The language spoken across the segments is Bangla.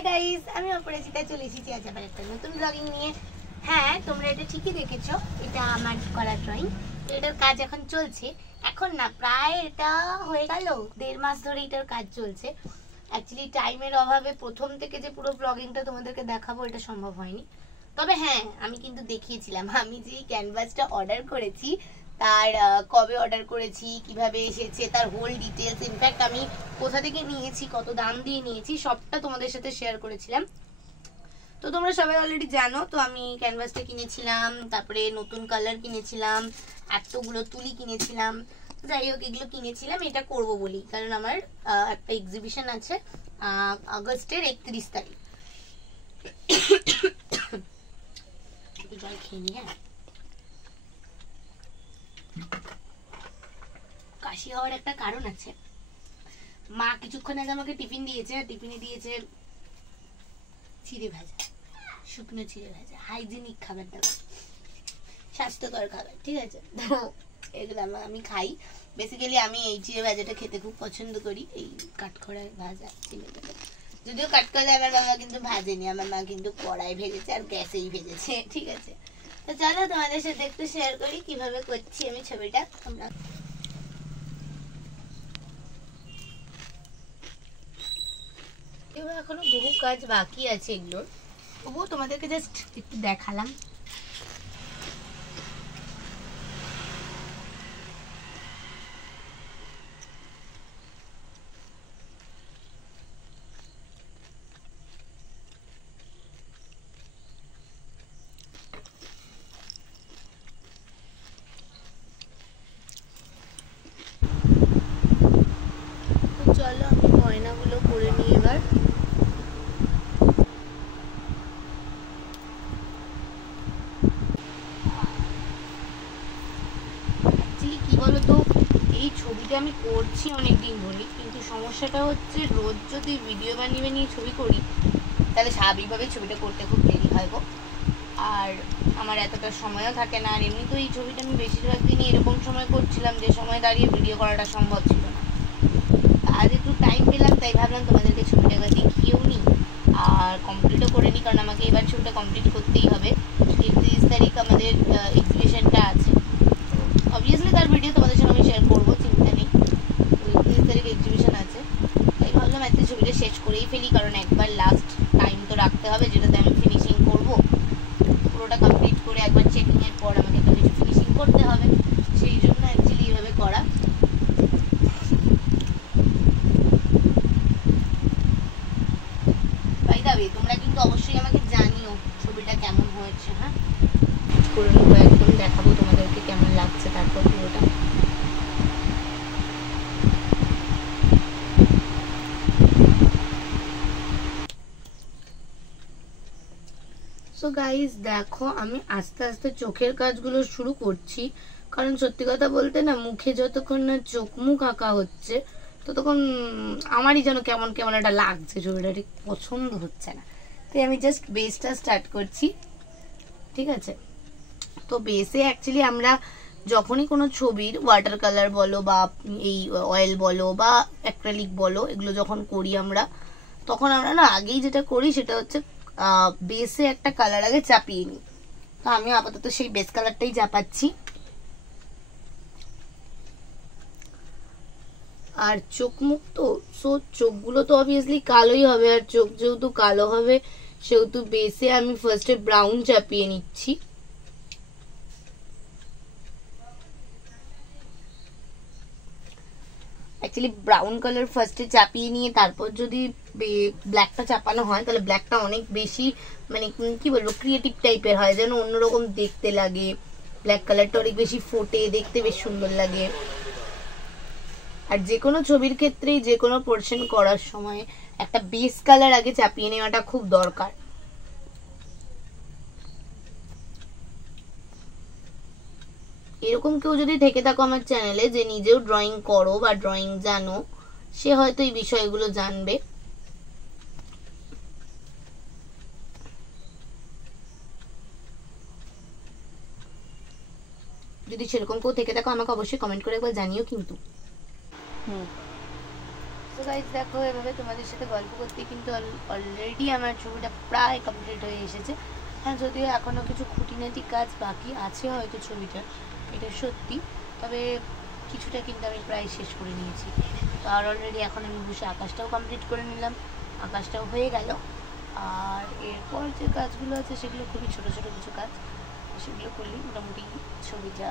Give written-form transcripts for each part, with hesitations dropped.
হাই গাইস, আমি অপরাজিতা চলে এসেছি আজ আবার একটা নতুন ব্লগিং নিয়ে। হ্যাঁ, তোমরা এটা ঠিকই দেখেছো, এটা আমার করা ড্রয়িং। এটার কাজ এখন চলছে, এখন না প্রায় এটা হয়ে গেল 1.5 মাস ধরে এটার কাজ চলছে। অ্যাকচুয়ালি টাইমের অভাবে প্রথম থেকে যে পুরো ব্লগিংটা তোমাদেরকে দেখাবো এটা সম্ভব হয়নি। তবে হ্যাঁ, আমি কিন্তু দেখিয়েছিলাম আমি যে ক্যানভাসটা অর্ডার করেছি তার কবে অর্ডার করেছি, কিভাবে এসেছে, তার হোল ডিটেলস, ইনফ্যাক্ট আমি কোথা থেকে নিয়েছি, কত দাম দিয়ে নিয়েছি, সবটা তোমাদের সাথে শেয়ার করেছিলাম। তো তোমরা সবাই অলরেডি জানো। তো আমি ক্যানভাসটা কিনেছিলাম, তারপরে নতুন কালার কিনেছিলাম, এতগুলো তুলি কিনেছিলাম। যাই হোক, এগুলো কিনেছিলাম এটা করব বলি, কারণ আমার একটা এক্সিবিশন আছে আগস্টের 31 তারিখ। জল খেয়ে নি। হ্যাঁ, কাশি হওয়ার একটা কারণ আছে। মা কিছুক্ষণ আগে আমাকে টিফিন দিয়েছে, টিফিনে দিয়েছে চিড়ে ভাজা, শুকনো চিড়ে ভাজা, হাইজিনিক খাবার দাবার, স্বাস্থ্যকর খাবার, ঠিক আছে। এগুলো আমি খাই। বেসিক্যালি আমি এই চিড়ে ভাজাটা খেতে খুব পছন্দ করি, এই কাঠখড়ায় ভাজা চিড়ে ভাজা। যদিও কাঠকলা আমার বাবা কিন্তু ভাজেনি, আমার মা কিন্তু কড়াই ভেজেছে আর গ্যাসেই ভেজেছে, ঠিক আছে। তো চলো তোমাদের সাথে একটু শেয়ার করি কিভাবে করছি আমি ছবিটা। তোমরা এখনো বহু কাজ বাকি আছে এগুলোর, তবুও তোমাদেরকে জাস্ট একটু দেখালাম। চলো আমি ময়নাগুলো করে নিই এবার। কি বলতো, এই ছবিটা আমি করছি অনেকদিন ধরে, কিন্তু সমস্যাটা হচ্ছে রোজ যদি ভিডিও বানিয়ে নিয়ে ছবি করি তাহলে স্বাভাবিকভাবে ছবিটা করতে খুব দেরি হয় গো। আর আমার এতটা সময়ও থাকে না। আর এমনি তো এই ছবিটা আমি বেশিরভাগ দিনই এরকম সময় করছিলাম যে সময় দাঁড়িয়ে ভিডিও করাটা সম্ভব ছিল না। আজ একটু টাইম পেলাম, তাই ভাবলাম তোমাদেরকে ছবিটা একবার দেখিয়েও নিই আর কমপ্লিটও করে নিই, কারণ আমাকে এবার ছবিটা কমপ্লিট করতেই হবে। 31 তারিখ আমাদের এক্সিবিশনটা আছে, অবভিয়াসলি তার ভিডিও তোমাদের সঙ্গে আমি শেয়ার করবো, চিন্তা নেই। 31 তারিখ এক্সিবিশন আছে, তাই ভাবলাম এত ছবিটা শেষ করেই ফেলি, কারণ একবার লাস্ট টাইম তো রাখতে হবে যেটাতে আমি ফিনিশিং করবো। পুরোটা কমপ্লিট করে একবার চেকিংয়ের পর আমাকে তো কিছু ফিনিশিং করতে হবে, সেই জন্য অ্যাকচুয়ালি এইভাবে করা। বাই দ্য ওয়ে, তোমরা কিন্তু অবশ্যই আমাকে জানিও ছবিটা কেমন হয়েছে। হ্যাঁ, করে নেবো, একদম দেখাবো তোমাদেরকে কেমন লাগছে তারপর পুরোটা। সো গাইস দেখো, আমি আস্তে আস্তে চোখের কাজগুলো শুরু করছি, কারণ সত্যি কথা বলতে না, মুখে যতক্ষণ না চোখ মুখ আঁকা হচ্ছে ততক্ষণ আমারই যেন কেমন কেমন একটা লাগছে, ছবিটা ঠিক পছন্দ হচ্ছে না। তাই আমি জাস্ট বেসটা স্টার্ট করছি, ঠিক আছে। তো বেসে অ্যাকচুয়ালি আমরা যখনই কোনো ছবির ওয়াটার কালার বলো বা এই অয়েল বলো বা অ্যাক্রিলিক বলো, এগুলো যখন করি আমরা, তখন আমরা না আগেই যেটা করি সেটা হচ্ছে বেসে একটা কালার আগে চাপিয়ে নিই। তো আমি আপাতত সেই বেস কালারটাই চাপাচ্ছি। আর চোখ মুখ তো, সো চোখগুলো তো অবভিয়াসলি কালোই হবে, আর চোখ যেহেতু কালো হবে সেহেতু বেসে আমি ফার্স্টে ব্রাউন চাপিয়ে নিচ্ছি। অ্যাকচুয়ালি ব্রাউন কালার ফার্স্টে চাপিয়ে নিয়ে তারপর যদি ব্ল্যাকটা চাপানো হয় তাহলে ব্ল্যাকটা অনেক বেশি মানে কি বলবো ক্রিয়েটিভ টাইপের হয়, যেন অন্যরকম দেখতে লাগে। ব্ল্যাক কালারটা অনেক বেশি ফোটে, দেখতে বেশ সুন্দর লাগে। আর যে কোনো ছবির ক্ষেত্রেই যে কোনো পোর্শন করার সময় একটা বেস কালার আগে চাপিয়ে নেওয়াটা খুব দরকার। এরকম কেউ যদি থেকে থাকো আমার চ্যানেলে যে নিজেও ড্রয়িং করো বা ড্রয়িং জানো, সে হয়তো এই বিষয়গুলো জানবে। যদি সেরকম কেউ থেকে থাকো আমাকে অবশ্যই কমেন্ট করে একবার জানিও কিন্তু। তো তো গাইস দেখো, এভাবে তোমাদের সাথে গল্প করতে কিন্তু অলরেডি আমার ছবিটা প্রায় কমপ্লিট হয়ে এসেছে। হ্যাঁ, যদিও এখনও কিছু খুঁটিনাটি কাজ বাকি আছে হয়তো ছবিটা, এটা সত্যি, তবে কিছুটা কিন্তু আমি প্রায় শেষ করে নিয়েছি। তো আর অলরেডি এখন আমি বসে আকাশটাও কমপ্লিট করে নিলাম, আকাশটাও হয়ে গেল। আর এরপর যে কাজগুলো আছে সেগুলো খুবই ছোট ছোট কিছু কাজ, সেগুলো করলেই মোটামুটি ছবিটা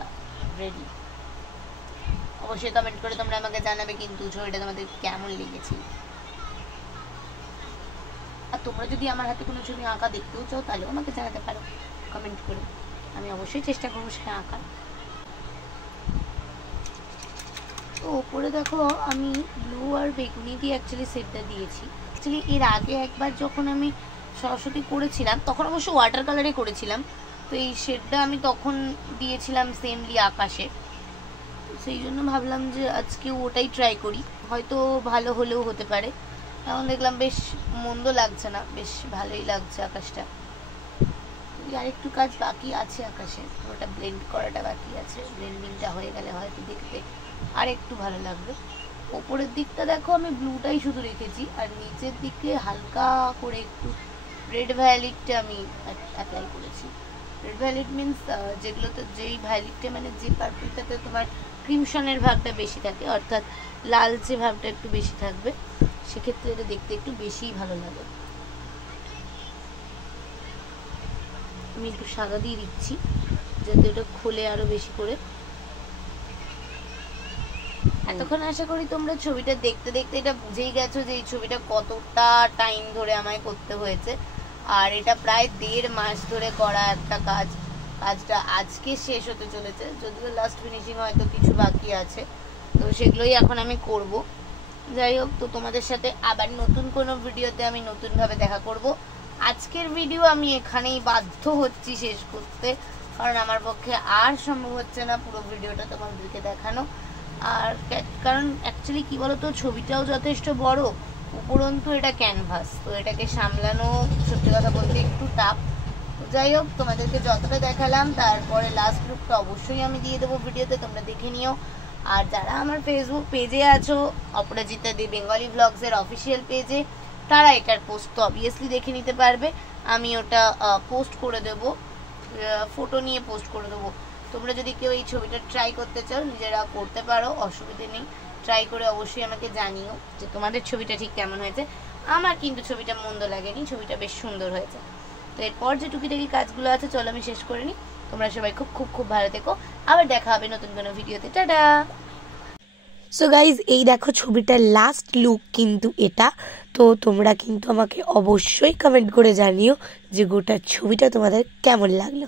রেডি। অবশ্যই কমেন্ট করে তোমরা আমাকে জানাবে কিন্তু ছবিটা তোমাদের কেমন লেগেছে। আর তোমরা যদি আমার হাতে কোনো ছবি আঁকা দেখতেও চাও তাহলেও আমাকে জানাতে পারো কমেন্ট করে, আমি অবশ্যই চেষ্টা করবো সেটা আঁকার। তো ওপরে দেখো আমি ব্লু আর বেগুনি দিয়ে অ্যাকচুয়ালি সেটটা দিয়েছি। অ্যাকচুয়ালি এর আগে একবার যখন আমি সরস্বতী করেছিলাম তখন অবশ্য ওয়াটার কালারে করেছিলাম, তো এই শেডটা আমি তখন দিয়েছিলাম সেমলি আকাশে, সেই জন্য ভাবলাম যে আজকে ওটাই ট্রাই করি, হয়তো ভালো হলেও হতে পারে। এখন দেখলাম বেশ মন্দ লাগছে না, বেশ ভালোই লাগছে আকাশটা। আরেকটু কাজ বাকি আছে আকাশে, ওটা ব্লেন্ড করাটা বাকি আছে, ব্লেন্ডিংটা হয়ে গেলে হয়তো দেখতে আর একটু ভালো লাগবে। ওপরের দিকটা দেখো আমি ব্লুটাই শুধু রেখেছি, আর নিচের দিকে হালকা করে একটু রেড ভায়োলেটটা আমি অ্যাপ্লাই করেছি। রেড ভায়োলেট মিনস যেগুলোতে যেই ভায়োলেটটা মানে যে পার্পলটাতে তোমার ক্রিমশনের ভাগটা বেশি থাকে, অর্থাৎ লালচে ভাবটা একটু বেশি থাকবে, সেক্ষেত্রে এটা দেখতে একটু বেশিই ভালো লাগে। আমি একটু সাদা দিয়ে দিচ্ছি যাতে ওটা খুলে আরো বেশি করে। এতক্ষণ আশা করি তোমরা ছবিটা দেখতে দেখতে এটা বুঝেই গেছো যে এই ছবিটা কতটা টাইম ধরে আমায় করতে হয়েছে। আর এটা প্রায় 1.5 মাস ধরে করা একটা কাজ। কাজটা আজকে শেষ হতে চলেছে, যদিও লাস্ট ফিনিশিং হয়তো কিছু বাকি আছে, তো সেগুলোই এখন আমি করব। যাই হোক, তো তোমাদের সাথে আবার নতুন কোনো ভিডিওতে আমি নতুনভাবে দেখা করব। আজকের ভিডিও আমি এখানেই বাধ্য হচ্ছি শেষ করতে, কারণ আমার পক্ষে আর সম্ভব হচ্ছে না পুরো ভিডিওটা তোমাদেরকে দেখানো। আর কারণ অ্যাকচুয়ালি কী বলতো, ছবিটাও যথেষ্ট বড়, উপরন্তু এটা ক্যানভাস, তো এটাকে সামলানো সত্যি কথা বলতে একটু টাফ। যাই হোক, তোমাদেরকে যতটা দেখালাম তারপরে লাস্ট লুকটা অবশ্যই আমি দিয়ে দেবো ভিডিওতে, তোমরা দেখে নিও। আর যারা আমার ফেসবুক পেজে আছো, অপরাজিতা দে বেঙ্গলি ব্লগসের অফিসিয়াল পেজে, তারা এটার পোস্ট তো অবভিয়াসলি দেখে নিতে পারবে। আমি ওটা পোস্ট করে দেবো, ফটো নিয়ে পোস্ট করে দেবো। তোমরা যদি কেউ এই ছবিটা ট্রাই করতে চাও নিজেরা করতে পারো, অসুবিধে নেই। ট্রাই করে অবশ্যই আমাকে জানিও যে তোমাদের ছবিটা ঠিক কেমন হয়েছে। আমার কিন্তু ছবিটা মন্দ লাগেনি, ছবিটা বেশ সুন্দর হয়েছে। তো এরপর যে টুকিটাকি কাজগুলো আছে চলো আমি শেষ করে নিই। তোমরা সবাই খুব খুব খুব ভালো থেকো, আবার দেখা হবে নতুন কোনো ভিডিওতে। টাটা। সো গাইজ, এই দেখো ছবিটার লাস্ট লুক কিন্তু এটা। তো তোমরা কিন্তু আমাকে অবশ্যই কমেন্ট করে জানিও যে গোটা ছবিটা তোমাদের কেমন লাগলো।